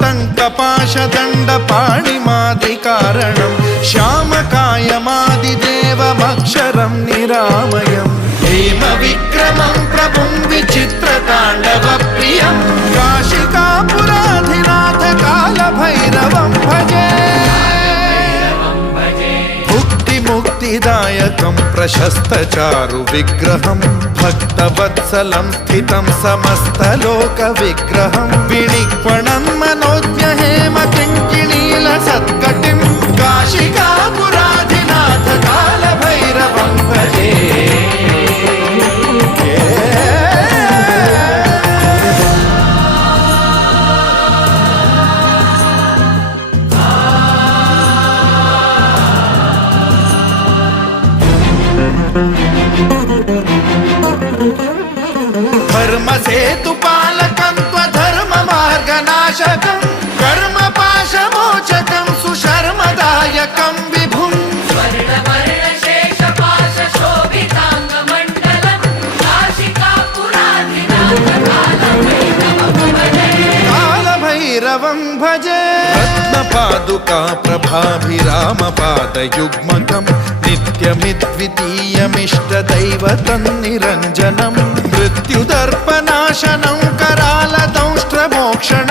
काटङ्कपाशदण्डपाणिमादिकारणं श्यामकायमादिदेवमक्षरं निरामयं हेमविक्रमं प्रभुं विचित्रताण्डवप्रियं काशिकापुराधिनाथ कालभैरवं भजे मुक्तिदायकं प्रशस्तचारु विग्रहं भक्तवत्सलं स्थितं समस्तलोकविग्रहं विनिक्वणं मनोज्ञहेम किङ्किणीलसत्कटिं काशिकापुराधिनाथ कालभैरवं भजे धर्मसेतुपालकं त्वधर्ममार्गनाशकं कर्मपाशमोचकं सुशर्मदायकं विभुं कालभैरवं भजे रत्नपादुका प्रभाभिरामपादयुग्मकं नित्यमिद्वितीयमिष्टदैवतं निरञ्जनं मृत्युदर्पनाशनं करालदंष्ट्रमोक्षणं